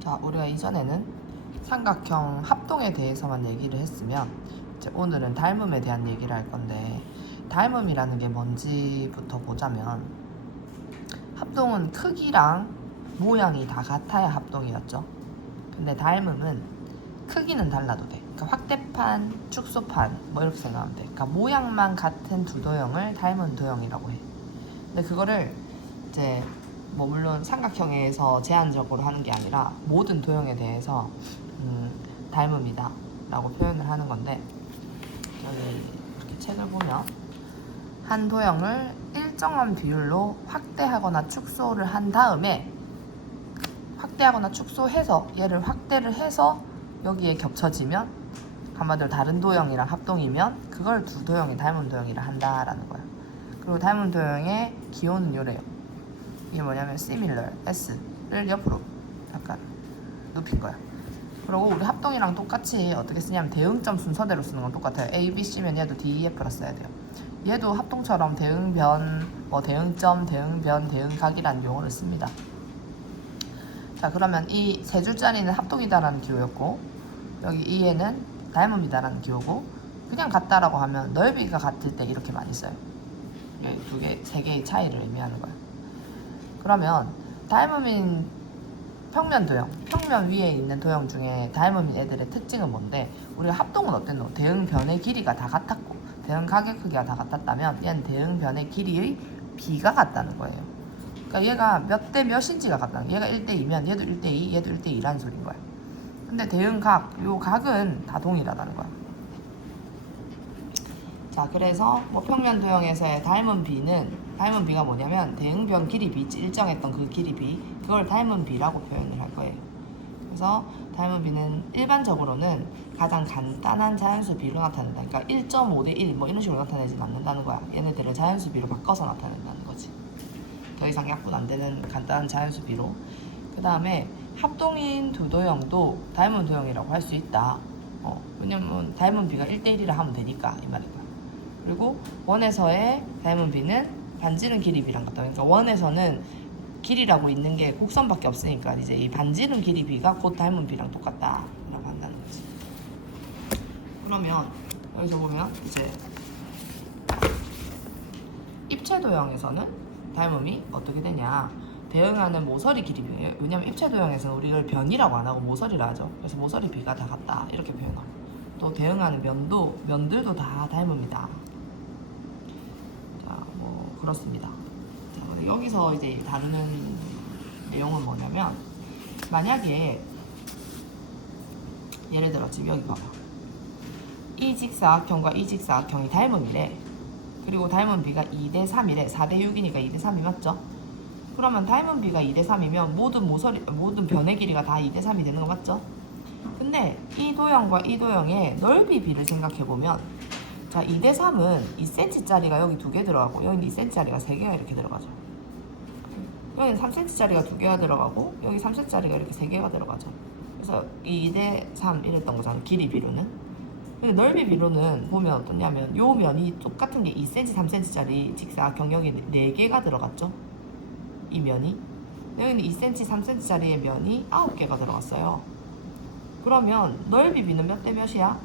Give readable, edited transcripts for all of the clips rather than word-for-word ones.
자, 우리가 이전에는 삼각형 합동에 대해서만 얘기를 했으면 이제 오늘은 닮음에 대한 얘기를 할 건데, 닮음이라는 게 뭔지부터 보자면, 합동은 크기랑 모양이 다 같아야 합동이었죠. 근데 닮음은 크기는 달라도 돼. 그러니까 확대판, 축소판 뭐 이렇게 생각하면 돼. 그러니까 모양만 같은 두 도형을 닮은 도형이라고 해. 근데 그거를 이제 뭐 물론 삼각형에서 제한적으로 하는 게 아니라 모든 도형에 대해서 닮음이다 라고 표현을 하는 건데, 여기 이렇게 책을 보면 한 도형을 일정한 비율로 확대하거나 축소를 한 다음에, 확대하거나 축소해서 얘를 확대를 해서 여기에 겹쳐지면, 한마디로 다른 도형이랑 합동이면 그걸 두 도형이 닮은 도형이라 한다라는 거야. 그리고 닮은 도형의 기호는 요래요. 이게 뭐냐면 similar, s를 옆으로 약간 눕힌 거야. 그리고 우리 합동이랑 똑같이 어떻게 쓰냐면 대응점 순서대로 쓰는 건 똑같아요. A, B, C면 얘도 D, E, F라 써야 돼요. 얘도 합동처럼 대응변, 뭐 대응점, 대응변, 대응각이라는 용어를 씁니다. 자, 그러면 이 세 줄짜리는 합동이다라는 기호였고, 여기 이에는 닮음이다라는 기호고, 그냥 같다라고 하면 넓이가 같을 때 이렇게 많이 써요. 두 개, 세 개의 차이를 의미하는 거야. 그러면 닮음인 평면 도형, 평면 위에 있는 도형 중에 닮음인 애들의 특징은 뭔데, 우리가 합동은 어땠노? 대응변의 길이가 다 같았고 대응각의 크기가 다 같았다면 얘는 대응변의 길이의 비가 같다는 거예요. 그러니까 얘가 몇 대 몇인지가 같다는 거야. 얘가 1대2면 얘도 1대2, 얘도 1대2라는 소린 거야. 근데 대응각, 요 각은 다 동일하다는 거야. 자, 그래서 뭐 평면 도형에서의 닮은 비가 뭐냐면 대응변 길이 비, 일정했던 그 길이 비, 그걸 닮은 비라고 표현을 할 거예요. 그래서 닮은 비는 일반적으로는 가장 간단한 자연수 비로 나타낸다. 그러니까 1.5대 1 뭐 이런 식으로 나타내지는 않는다는 거야. 얘네들을 자연수 비로 바꿔서 나타낸다는 거지. 더 이상 약분 안 되는 간단한 자연수 비로. 그 다음에 합동인 두 도형도 닮은 도형이라고 할 수 있다. 왜냐면 닮은 비가 1대1이라 하면 되니까 이 말이다. 그리고 원에서의 닮은 비는 반지름 길이 비랑 같다. 그러니까 원에서는 길이라고 있는 게 곡선밖에 없으니까 이제 이 반지름 길이 비가 곧 닮은 비랑 똑같다라고 한다는 거지. 그러면 여기서 보면 이제 입체 도형에서는 닮음이 어떻게 되냐? 대응하는 모서리 길이 비예요. 왜냐면 입체 도형에서는 우리를 변이라고 안 하고 모서리라 하죠. 그래서 모서리 비가 다 같다 이렇게 표현하고, 또 대응하는 면들도 다 닮음이다. 자, 뭐 그렇습니다. 자, 여기서 이제 다루는 내용은 뭐냐면, 만약에 예를 들어 지금 여기 봐봐. 이 직사각형과 이 직사각형이 닮음이래. 그리고 닮은 비가 2대 3이래. 4대 6이니까 2대 3이 맞죠? 그러면 닮은 비가 2대 3이면 모든 변의 길이가 다 2대 3이 되는 거 맞죠? 근데 이 도형과 이 도형의 넓이 비를 생각해보면, 자, 2대 3은 2cm짜리가 여기 2개 들어가고 여기는 2cm짜리가 3개가 이렇게 들어가죠. 여기는 3cm짜리가 2개가 들어가고 여기 3cm짜리가 이렇게 3개가 들어가죠. 그래서 2대 3 이랬던 거잖아, 길이 비로는. 근데 넓이 비로는 보면 어떠냐면 요 면이 똑같은 게 2cm, 3cm짜리 직사각형 여기 4개가 들어갔죠. 이 면이. 여기는 2cm, 3cm짜리의 면이 9개가 들어갔어요. 그러면 넓이 비는 몇 대 몇이야?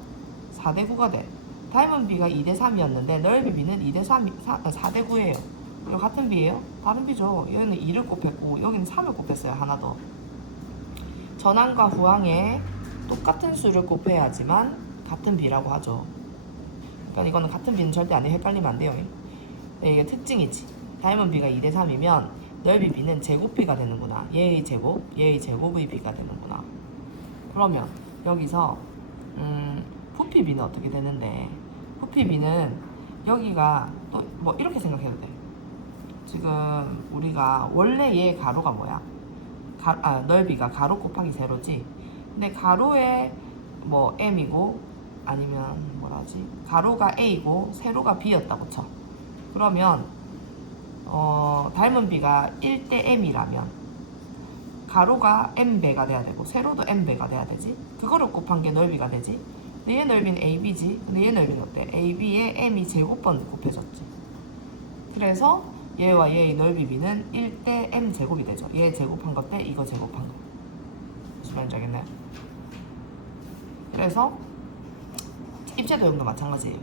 4대 9가 돼. 닮은 비가 2대 3이었는데 넓이 비는 2대 3, 4대 9예요. 이거 같은 비예요? 다른 비죠. 여기는 2를 곱했고 여기는 3을 곱했어요. 하나 더. 전항과 후항에 똑같은 수를 곱해야지만 같은 비라고 하죠. 그러니까 이거는 같은 비는 절대 안 해. 헷갈리면 안 돼요. 네, 이게 특징이지. 닮은 비가 2대 3이면 넓이 비는 제곱비가 되는구나. 얘의 제곱의 비가 되는구나. 그러면 여기서 부피 비는 어떻게 되는데, 부피 비는 여기가 또 뭐 이렇게 생각해도 돼. 지금 우리가 원래 얘 가로가 뭐야? 넓이가 가로 곱하기 세로지. 근데 가로에 뭐 m이고 아니면 뭐라지? 가로가 a고 세로가 b였다고 쳐. 그러면 닮은 비가 1대 m이라면 가로가 m배가 돼야 되고 세로도 m배가 돼야 되지. 그거를 곱한 게 넓이가 되지. 근데 얘 넓이는 ab지. 근데 얘 넓이는 어때? ab에 m이 제곱번 곱해졌지. 그래서 얘와 얘의 넓이 비는 1대 m 제곱이 되죠. 얘 제곱한 것 대 이거 제곱한 거. 무슨 말인지 알겠나요? 그래서 입체 도형도 마찬가지예요.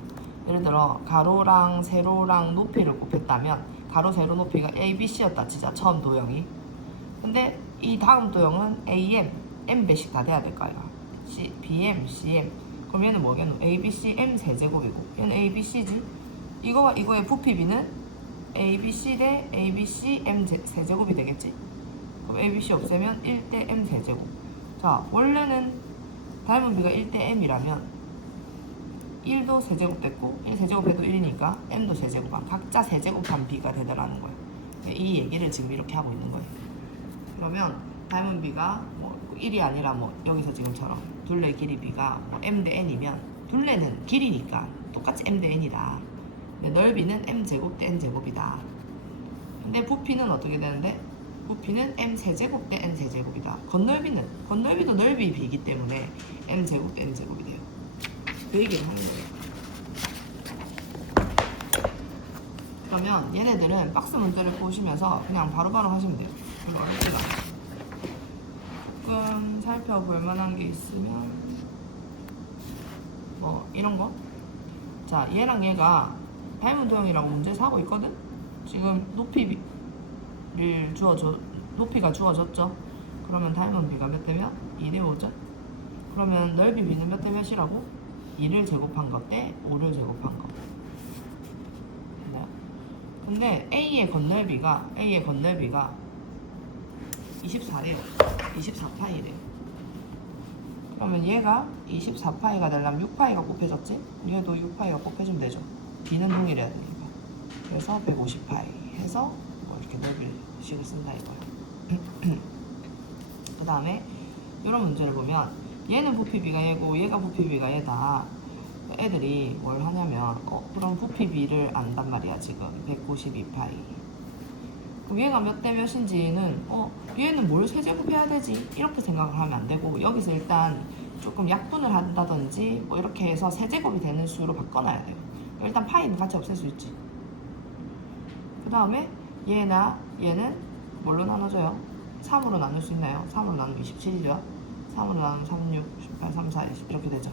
예를 들어 가로랑 세로랑 높이를 곱했다면 가로 세로 높이가 A, B, C였다 치자. 처음 도형이. 근데 이 다음 도형은 AM, M 배씩 다 돼야 될까요? C, BM, CM. 그럼 얘는 뭐겠노? A, B, C, M 세제곱이고 얘는 A, B, C지. 이거와 이거의 부피 B는 A, B, C 대 A, B, C, M 세제곱이 되겠지. 그럼 A, B, C 없애면 1대 M 세제곱. 자, 원래는 닮은 B가 1대 M이라면 1도 세제곱 됐고 1 세제곱해도 1이니까 M도 세제곱한 각자 세제곱한 B가 되더라는 거예요. 이 얘기를 지금 이렇게 하고 있는 거예요. 그러면 닮은 B가 뭐 1이 아니라 뭐 여기서 지금처럼 둘레 길이 B가 뭐 M 대 N이면 둘레는 길이니까 똑같이 M 대 N이다. 근데 넓이는 M 제곱 대 N 제곱이다. 근데 부피는 어떻게 되는데? 부피는 M 세제곱 대 N 세제곱이다. 건널비도 넓이 B이기 때문에 M 제곱 대 N 제곱이 돼요. 그 얘기를 하는 거예요. 그러면 얘네들은 박스 문제를 보시면서 그냥 바로바로 하시면 돼요. 별로 어렵지가 않아요. 조금 살펴볼 만한 게 있으면 뭐 이런 거. 자, 얘랑 얘가 닮은 도형이라고 문제에서 하고 있거든? 지금 높이가 주어졌죠? 그러면 닮은 B가 몇 대 몇? 2대 5죠? 그러면 넓이 B는 몇 대 몇이라고? 2를 제곱한 것 대 5를 제곱한 것. 근데 A의 건널비가 24래요. 24파이래요. 그러면 얘가 24파이가 되려면 6파이가 곱해졌지? 얘도 6파이가 곱해주면 되죠. B는 동일해야 되니까. 그래서 150파이 해서 뭐 이렇게 넓이식을 쓴다 이거야. 그 다음에 이런 문제를 보면 얘는 부피 B가 얘고 얘가 부피 B가 얘다. 애들이 뭘 하냐면 그럼 부피 B를 안단 말이야. 지금 192파이. 그럼 얘가 몇 대 몇인지는 얘는 뭘 세제곱해야 되지? 이렇게 생각을 하면 안 되고 여기서 일단 조금 약분을 한다든지 뭐 이렇게 해서 세제곱이 되는 수로 바꿔놔야 돼요. 일단 파이는 같이 없앨 수 있지. 그 다음에 얘는 뭘로 나눠져요? 3으로 나눌 수 있나요? 3으로 나누면 27이죠. 3으로 나누면 3, 6, 18, 3, 4, 20 이렇게 되죠.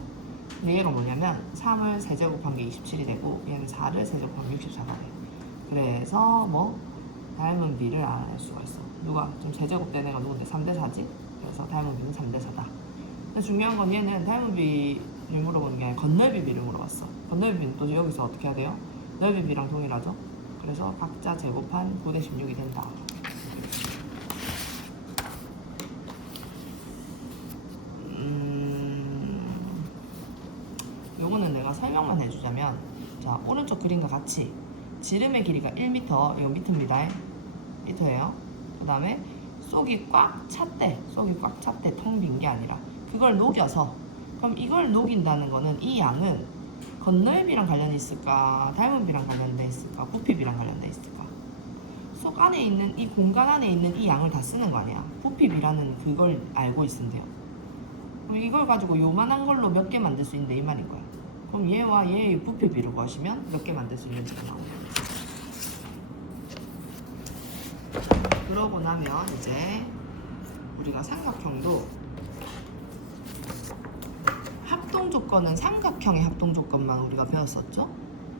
근데 얘가 뭐냐면 3을 세제곱한 게 27이 되고 얘는 4를 세제곱한 게 64가 돼. 그래서 뭐 닮은 B를 알 수가 있어. 누가 좀 세제곱된 애가 누군데 3대 4지? 그래서 닮은 B는 3대 4다. 근데 중요한 건 얘는 닮은 B를 물어보는 게 아니라 건널비 B를 물어봤어. 건널비 B는 또 여기서 어떻게 해야 돼요? 넓이 B랑 동일하죠? 그래서 각자 제곱한 9대 16이 된다. 요거는 내가 설명만 해주자면, 자, 오른쪽 그림과 같이 지름의 길이가 1m, 이거 미터입니다. 미터예요. 그 다음에 속이 꽉 찼대. 텅 빈 게 아니라 그걸 녹여서, 그럼 이걸 녹인다는 거는 이 양은 건널비랑 관련이 있을까? 닮은 B랑 관련돼 있을까? 부피 B랑 관련돼 있을까? 속 안에 있는 이 공간 안에 있는 이 양을 다 쓰는 거 아니야. 부피 B라는 그걸 알고 있으면 돼요. 그럼 이걸 가지고 요만한 걸로 몇 개 만들 수 있는데 이 말인 거야. 그럼 얘와 얘의 부피 B를 구하시면 몇 개 만들 수 있는지가 나오는 거야. 그러고 나면 이제 우리가 삼각형도 합동 조건은 삼각형의 합동 조건만 우리가 배웠었죠?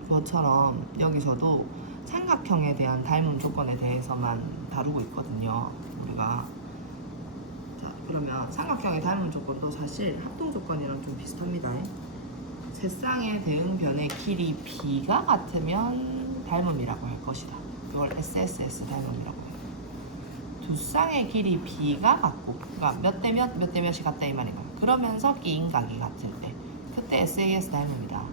그것처럼 여기서도 삼각형에 대한 닮음 조건에 대해서만 다루고 있거든요. 우리가. 자, 그러면 삼각형의 닮음 조건도 사실 합동 조건이랑 좀 비슷합니다. 세 쌍의 대응변의 길이 B가 같으면 닮음이라고 할 것이다. 이걸 SSS 닮음이라고 해요. 두 쌍의 길이 B가 같고, 그러니까 몇 대 몇, 몇 대 몇이 같다 이 말인가. 그러면서 기인각이 같을 때, 그때 SAS 닮음이다.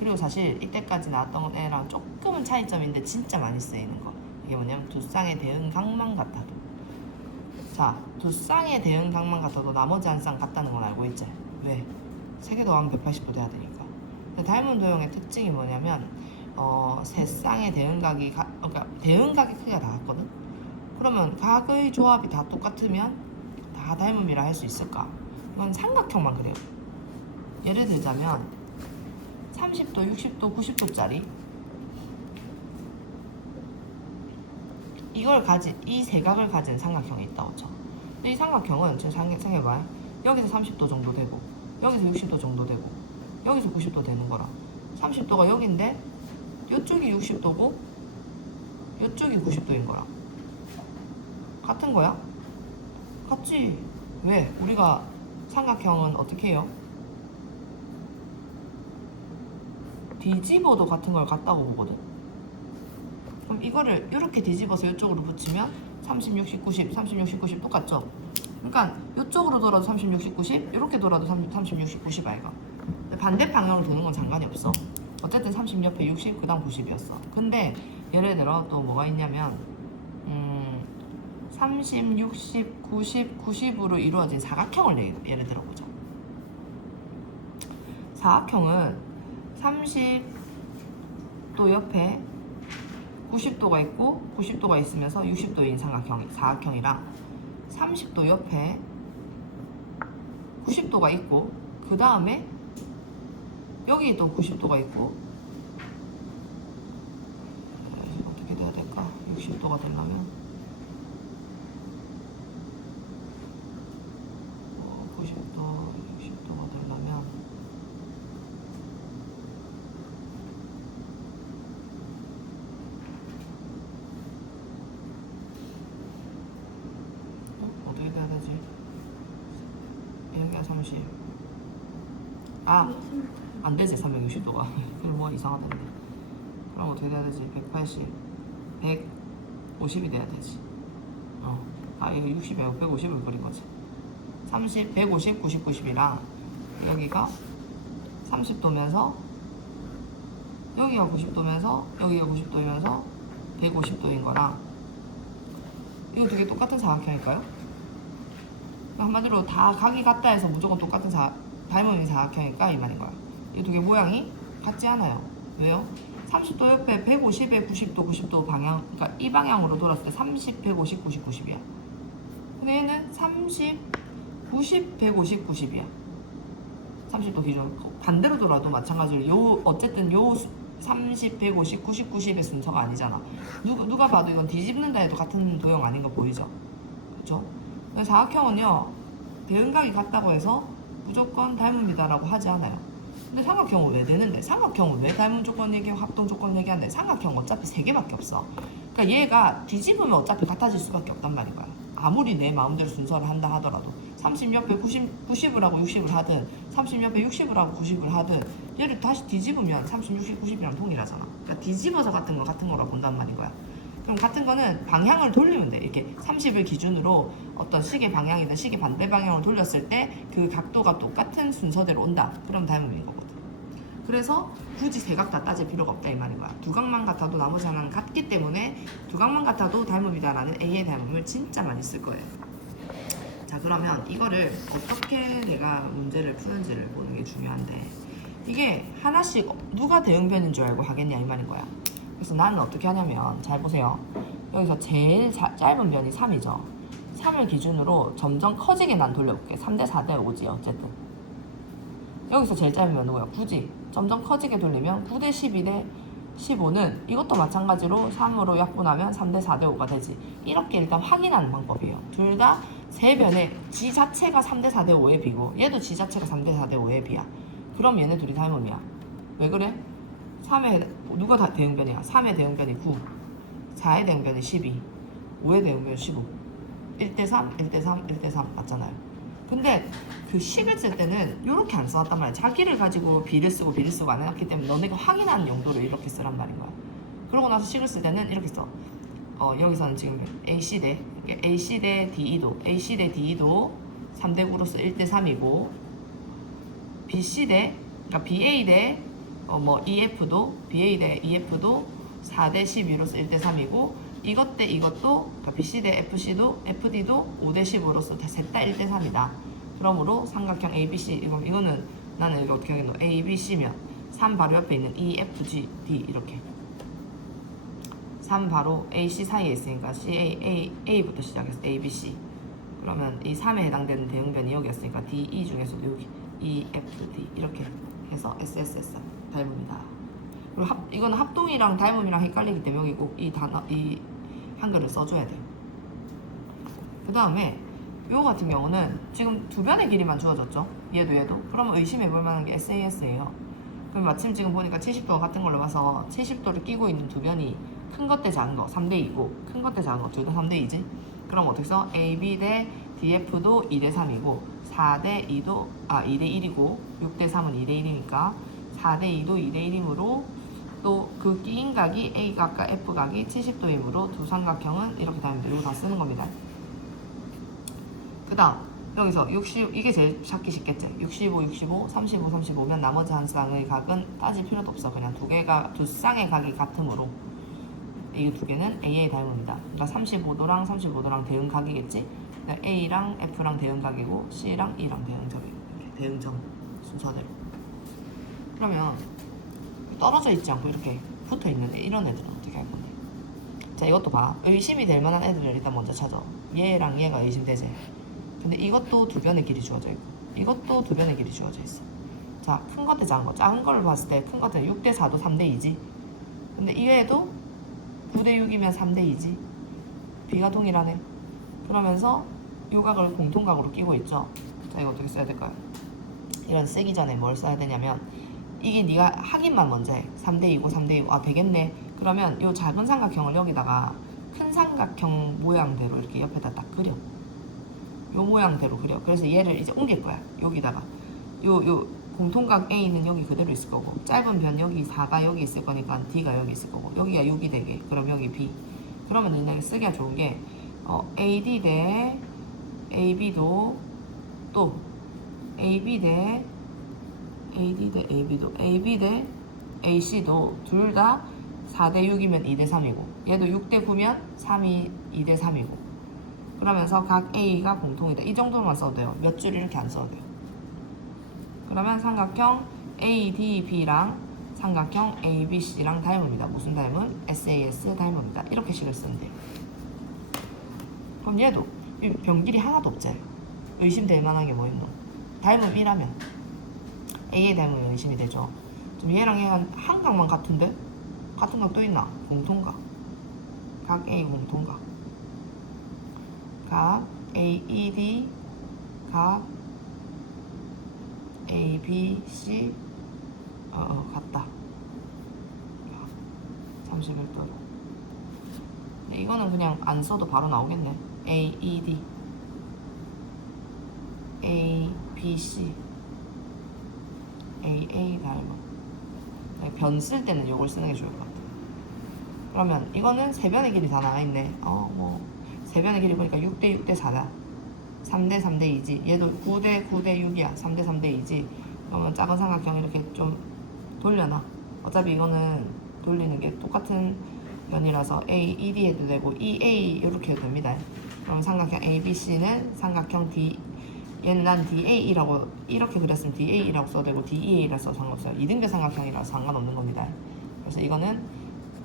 그리고 사실 이때까지 나왔던 애랑 조금은 차이점인데 진짜 많이 쓰이는 거. 이게 뭐냐면 두 쌍의 대응각만 같아도. 자, 두 쌍의 대응각만 같아도 나머지 한 쌍 같다는 건 알고 있지? 왜? 세 개 더하면 180도 돼야 되니까. 닮은 도형의 특징이 뭐냐면 세 쌍의 대응각이 그러니까 대응각의 크기가 다 같거든. 그러면 각의 조합이 다 똑같으면 다 닮음이라 할 수 있을까? 이건 삼각형만 그래요. 예를 들자면 30도, 60도, 90도짜리 이 세 각을 가진 삼각형이 있다고 쳐. 이 삼각형은 지금 생각해봐요. 여기서 30도 정도 되고 여기서 60도 정도 되고 여기서 90도 되는 거라. 30도가 여기인데 이쪽이 60도고 이쪽이 90도인 거라. 같은 거야? 같지. 왜? 우리가 삼각형은 어떻게 해요? 뒤집어도 같은 걸 같다고 보거든. 그럼 이거를 이렇게 뒤집어서 이쪽으로 붙이면 30, 60, 90, 30, 60, 90 똑같죠? 그러니까 이쪽으로 돌아도 30, 60, 90 이렇게 돌아도 30, 60, 90 아이가. 반대 방향으로 도는 건 상관이 없어. 어쨌든 30 옆에 60, 그 다음 90이었어. 근데 예를 들어 또 뭐가 있냐면 30, 60, 90, 90으로 이루어진 사각형을 예를 들어보자. 사각형은 30도 옆에 90도가 있고 90도가 있으면서 60도인 사각형이랑 30도 옆에 90도가 있고 그 다음에 여기 또 90도가 있고 어떻게 돼야 될까? 60도가 되려면 90도, 60도가 되려면 어떻게 돼야 되지? 여기가 30. 안 되지, 360도가. 그럼 뭐 이상하던데. 그럼 어떻게 돼야 되지? 180, 150이 돼야 되지. 이거 60이고 150을 그린 거지. 30, 150, 90, 90이랑 여기가 30도면서 여기가 90도면서 여기가 90도면서 150도인 거랑 이거 되게 똑같은 사각형일까요? 한마디로 다 각이 같다 해서 무조건 똑같은 닮은 사각형일까 이 말인 거야. 이거 되게 모양이 같지 않아요. 왜요? 30도 옆에 150에 90도, 90도 방향, 그러니까 이 방향으로 돌았을 때 30, 150, 90, 90이야. 근데 얘는 30, 90, 150, 90이야. 30도 기준. 반대로 돌아도 마찬가지로 어쨌든 30, 150, 90, 90의 순서가 아니잖아. 누가 봐도 이건 뒤집는다 해도 같은 도형 아닌 거 보이죠? 그쵸? 사각형은요, 대응각이 같다고 해서 무조건 닮음이다라고 하지 않아요. 근데 삼각형은 왜 되는데? 삼각형은 왜 닮음 조건 얘기하고 합동 조건 얘기하는데? 삼각형은 어차피 3개밖에 없어. 그러니까 얘가 뒤집으면 어차피 같아질 수밖에 없단 말인 거야. 아무리 내 마음대로 순서를 한다 하더라도 30 옆에 90을 하고 60을 하든 30 옆에 60을 하고 90을 하든 얘를 다시 뒤집으면 30, 60, 90이랑 동일하잖아. 그러니까 뒤집어서 같은 건 같은 거라고 본단 말인 거야. 그럼 같은 거는 방향을 돌리면 돼. 이렇게 30을 기준으로 어떤 시계 방향이든 시계 반대 방향으로 돌렸을 때 그 각도가 똑같은 순서대로 온다. 그럼 닮음인 거거든. 그래서 굳이 세 각 다 따질 필요가 없다 이 말인 거야. 두 각만 같아도 나머지 하나는 같기 때문에 두 각만 같아도 닮음이다라는 A의 닮음을 진짜 많이 쓸 거예요. 자, 그러면 이거를 어떻게 내가 문제를 푸는지를 보는 게 중요한데 이게 하나씩 누가 대응변인 줄 알고 하겠냐 이 말인 거야. 그래서 나는 어떻게 하냐면 잘 보세요. 여기서 제일 짧은 변이 3이죠. 3을 기준으로 점점 커지게 난 돌려볼게. 3대 4대 5지 어쨌든. 여기서 제일 짧은 변은 뭐야? 9지. 점점 커지게 돌리면 9대 12대 15는 이것도 마찬가지로 3으로 약분하면 3대 4대 5가 되지. 이렇게 일단 확인하는 방법이에요. 둘 다 세 변에 지 자체가 3대 4대 5의 비고 얘도 지 자체가 3대 4대 5의 비야. 그럼 얘네 둘이 닮음이야. 왜 그래? 3의 누가 다 대응변이야? 3의 대응변이 9, 4의 대응변이 12, 5의 대응변이 15. 1대 3, 1대 3, 1대 3 맞잖아요. 근데 그 식을 쓸 때는 이렇게 안 써왔단 말이야. 자기를 가지고 B를 쓰고 B를 쓰고 안 해놨기 때문에 너네가 확인하는 용도로 이렇게 쓰란 말인 거야. 그러고 나서 식을 쓸 때는 이렇게 써. 여기서는 지금 AC 대 DE도 AC 대 DE도 3대 9로서 1대 3이고 BC 대 그러니까 BA 대 EF도 BA 대 EF도 4대 12로서 1대 3이고 이것 대 이것도 그러니까 BC 대 FC도 FD도 5대 15로서 셋 다 1대 3이다. 그러므로 삼각형 ABC 이거는 나는 이거 어떻게 하겠노? ABC면 3 바로 옆에 있는 EFGD 이렇게 3 바로 AC 사이에 있으니까 A부터 시작해서 ABC 그러면 이 3에 해당되는 대응변이 여기였으니까 DE 중에서도 여기 EFD 이렇게 해서 SSS 닮음이다. 그리고 이거는 합동이랑 닮음이랑 헷갈리기 때문에 여기 꼭 이 한글을 써줘야 돼요. 그 다음에 요거 같은 경우는 지금 두 변의 길이만 주어졌죠. 얘도. 그러면 의심해볼 만한 게 SAS예요. 그럼 마침 지금 보니까 70도가 같은 걸로 봐서 70도를 끼고 있는 두 변이 큰 것 대 작은 거 3대 2고 큰 것 대 작은 거 둘 다 3대 2지. 그럼 어떻게 써? AB 대 DF도 2대 3이고 4대 2도 2대 1이고 6대 3은 2대 1이니까 4대 2도 2대 1이므로 또 그 끼인 각이 A각과 F각이 70도이므로 두 삼각형은 이렇게 다닙니다. 이거 다 쓰는 겁니다. 그 다음 여기서 60 이게 제일 찾기 쉽겠지. 65, 65, 35, 35면 나머지 한 쌍의 각은 따질 필요도 없어. 그냥 두 쌍의 각이 같으므로 이 두 개는 A의 닮음이다. 그러니까 35도랑 35도랑 대응각이겠지. A랑 F랑 대응각이고 C랑 E랑 대응점 순서대로. 그러면 떨어져 있지 않고 이렇게 붙어 있는 이런 애들은 어떻게 할 건데? 자, 이것도 봐. 의심이 될 만한 애들을 일단 먼저 찾아. 얘랑 얘가 의심되지. 근데 이것도 두 변의 길이 주어져 있고 이것도 두 변의 길이 주어져 있어. 자, 큰 것 대 작은 거. 작은 거를 봤을 때 큰 것은 6대 4도 3대 2지. 근데 이외에도 9대 6이면 3대 2지. B가 동일하네. 그러면서 요각을 공통각으로 끼고 있죠. 자, 이거 어떻게 써야 될까요? 이런 쓰기 전에 뭘 써야 되냐면 이게 네가 확인만 먼저 해. 3대 2고 3대 2고 되겠네. 그러면 요 작은 삼각형을 여기다가 큰 삼각형 모양대로 이렇게 옆에다 딱 그려. 요 모양대로 그려. 그래서 얘를 이제 옮길 거야. 여기다가 요 공통각 A는 여기 그대로 있을 거고 짧은 변 여기 4가 여기 있을 거니까 D가 여기 있을 거고 여기가 6이 되게. 그럼 여기 B. 그러면 너네 쓰기가 좋은 게 AD 대 AB도 또 AB 대 AD 대 AB도 AB 대 AC도 둘 다 4대 6이면 2대 3이고 얘도 6대 9면 3이 2대 3이고 그러면서 각 A가 공통이다. 이 정도만 써도 돼요. 몇 줄 이렇게 안 써도 돼요. 그러면 삼각형 ADB랑 삼각형 ABC랑 닮음이다. 무슨 닮음? SAS 닮음이다. 이렇게 식을 쓰면 돼요. 그럼 얘도 변길이 하나도 없지. 의심될 만한 게 뭐 있노? 닮음이라면 A의 닮음이 의심이 되죠. 좀 얘랑 얘가 한 각만 같은데? 같은 각 또 있나? 공통각. 각 A 공통각. 각 AED 각 ABC 같다. 31도로. 이거는 그냥 안 써도 바로 나오겠네. AED ABC AA 닮음. 변 쓸 때는 이걸 쓰는 게 좋을 것 같아. 그러면 이거는 세 변의 길이 다 나와 있네. 세 변의 길이 보니까 6대 6대 4다. 3대 3대 2지. 얘도 9대 9대 6이야. 3대 3대 2지. 그러면 작은 삼각형 이렇게 좀 돌려놔. 어차피 이거는 돌리는 게 똑같은 변이라서 AED 해도 되고 EA 이렇게 해도 됩니다. 그럼 삼각형 ABC는 삼각형 D 얘는 난 DA라고 이렇게 그렸으면 DA라고 써도 되고 DEA라고 써도 상관없어요. 이등변 삼각형이라서 상관없는 겁니다. 그래서 이거는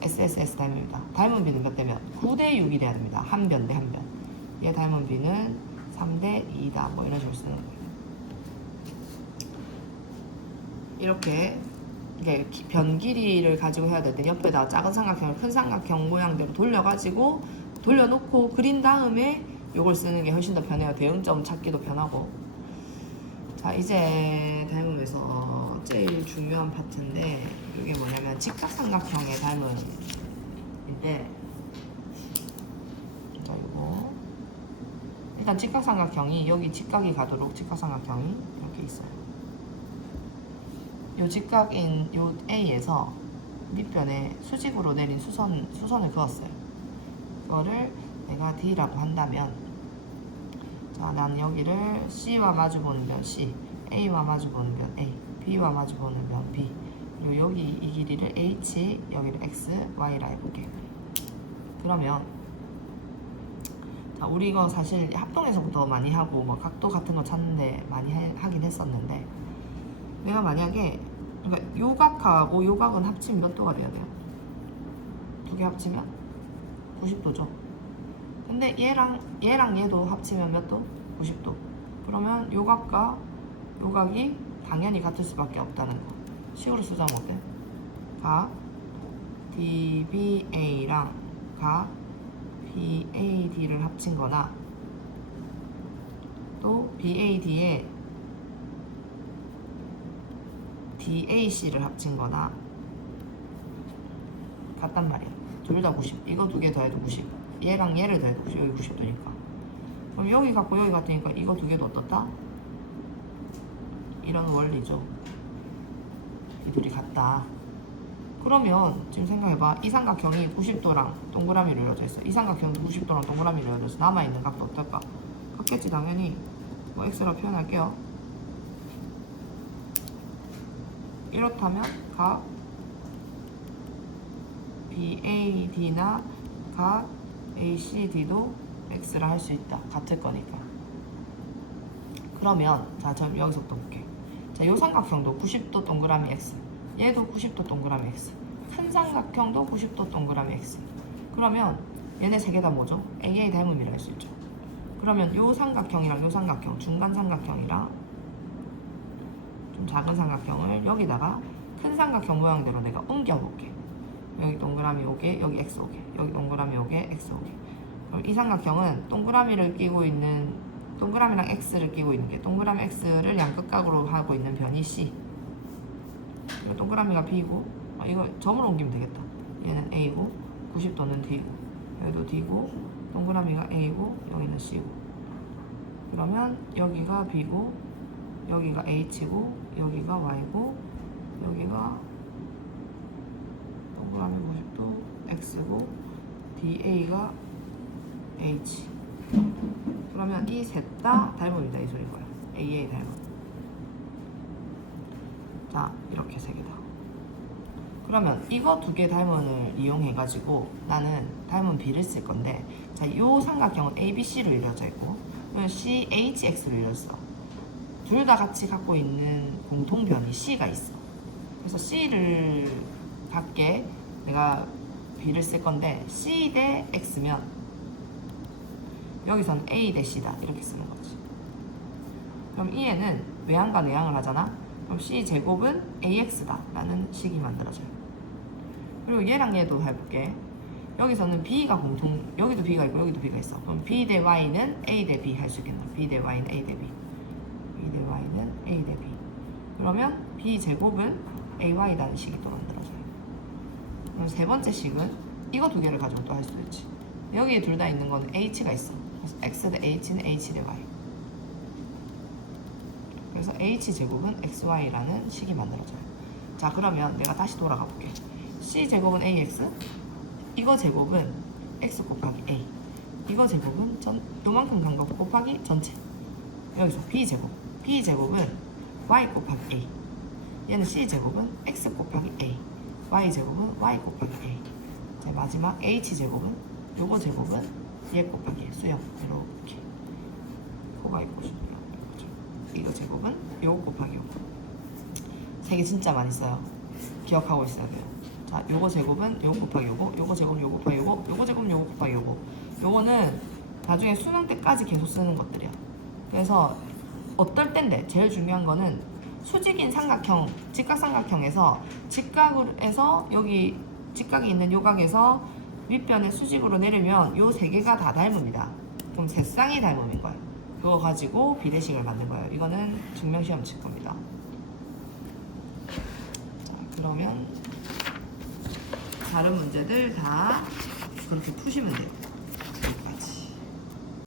SSS 닮음이다. 닮은 비는 몇 대면? 9대 6이 돼야 됩니다. 한 변 대 한 변. 얘 닮은 비는 3대 2다. 뭐 이런 식으로 쓰는 거예요. 이렇게 이제 변 길이를 가지고 해야 될 때 옆에다 작은 삼각형을 큰 삼각형 모양대로 돌려가지고 돌려놓고 그린 다음에 요걸 쓰는 게 훨씬 더 편해요. 대응점 찾기도 편하고. 자, 이제 닮음에서 제일 중요한 파트인데 이게 뭐냐면 직각삼각형의 닮음인데 자, 이거 일단 직각삼각형이 여기 직각이 가도록 직각삼각형이 이렇게 있어요. 요 직각인 요 A에서 밑변에 수직으로 내린 수선을 그었어요. 그거를 내가 D라고 한다면 자, 난 여기를 C와 마주보는 변 C, A와 마주보는 변 A, B와 마주보는 변 B 그리고 여기 이 길이를 H, 여기를 X, Y라 해볼게. 그러면 자, 우리 이거 사실 합동에서부터 많이 하고 뭐 각도 같은 거 찾는데 많이 하긴 했었는데 내가 만약에 그러니까 요 각하고 요 각은 합치면 몇 도가 돼야 돼요? 두 개 합치면 90도죠. 근데 얘랑 얘도 합치면 몇 도? 90도. 그러면 요 각과 요 각이 당연히 같을 수밖에 없다는 거. 식으로 쓰자면 어때? 각 DBA랑 각 PAD를 합친 거나 또 BAD에 DAC를 합친 거나 같단 말이야. 둘 다 90. 이거 두 개 더해도 90. 얘랑 얘를 더해도 90. 여기 90도니까. 그럼 여기 같고 여기 같으니까 이거 두 개도 어떻다? 이런 원리죠. 이 둘이 같다. 그러면 지금 생각해봐. 이 삼각형이 90도랑 동그라미로 이루어져 있어. 이 삼각형도 90도랑 동그라미로 이루어져 있어. 남아있는 값도 어떨까? 같겠지 당연히. 뭐 x라 표현할게요. 이렇다면 각 BAD나 각 ACD도 x라 할 수 있다. 같을 거니까. 그러면 자, 저 여기서부터 볼게. 자, 요 삼각형도 90도 동그라미 x. 얘도 90도 동그라미 x. 큰 삼각형도 90도 동그라미 x. 그러면 얘네 세 개 다 뭐죠? AA 닮음이라 할 수 있죠. 그러면 요 삼각형이랑 요 삼각형, 중간 삼각형이랑 좀 작은 삼각형을 여기다가 큰 삼각형 모양대로 내가 옮겨볼게. 여기 동그라미 오게, 여기 x 오게, 여기 동그라미 오게, x 오게. 그럼 이 삼각형은 동그라미를 끼고 있는, 동그라미랑 x를 끼고 있는 게, 동그라미 x를 양끝각으로 하고 있는 변이 c. 이거 동그라미가 b고, 이거 점을 옮기면 되겠다. 얘는 a고, 90도는 d고, 여기도 d고, 동그라미가 a고, 여기는 c고. 그러면 여기가 b고, 여기가 h고, 여기가 y고, 여기가 동그라미 90도 x고, da가 h. 그러면 이 셋 다 닮음이다 이 소린 거야. AA 닮음. 자, 이렇게 세 개다. 그러면 이거 두 개 닮음을 이용해 가지고 나는 닮음 B를 쓸 건데, 자, 요 삼각형은 ABC로 이루어져 있고 CHX로 이루어져 있어. 둘 다 같이 갖고 있는 공통변이 C가 있어. 그래서 C를 갖게 내가 B를 쓸 건데, C 대 X면 여기서는 A 대 C다 이렇게 쓰는 거지. 그럼 이 애는 외항과 내항을 하잖아. 그럼 C 제곱은 AX다 라는 식이 만들어져요. 그리고 얘랑 얘도 해볼게. 여기서는 B가 공통, 여기도 B가 있고 여기도 B가 있어. 그럼 B 대 Y는 A 대 B 할 수 있겠나? B 대 Y는 A 대 B, B 대 Y는 A 대 B. 그러면 B 제곱은 AY라는 식이 또 만들어져요. 그럼 세 번째 식은 이거 두 개를 가지고 또 할 수도 있지. 여기에 둘 다 있는 거는 H가 있어. 그래서 X 대 H는 H 대 Y. 그래서 H제곱은 XY라는 식이 만들어져요. 자, 그러면 내가 다시 돌아가 볼게. C제곱은 AX, 이거 제곱은 X 곱하기 A, 이거 제곱은 요만큼 간 거 곱하기 전체. 여기서 B제곱, B제곱은 Y 곱하기 A, 얘는 C제곱은 X 곱하기 A, Y제곱은 Y 곱하기 A. 자, 마지막 H제곱은 요거 제곱은 얘 곱하기 수영. 이렇게 코가 있고 싶어요. 이거 제곱은 요거 곱하기 요거. 세 개 진짜 많이 써요. 기억하고 있어야 돼요. 자, 요거 제곱은 요거 곱하기 요거, 요거 제곱은 요거 곱하기 요거, 요거 제곱은 요거 곱하기 요거. 요거는 나중에 수능 때까지 계속 쓰는 것들이야. 그래서 어떨 땐데 제일 중요한 거는 수직인 삼각형, 직각삼각형에서 직각에서 여기 직각이 있는 요각에서 윗변에 수직으로 내리면 요 세 개가 다 닮음이다. 그럼 세 쌍이 닮음인 거야. 그거 가지고 비례식을 만든 거예요. 이거는 증명시험 칠 겁니다. 자, 그러면 다른 문제들 다 그렇게 푸시면 돼요.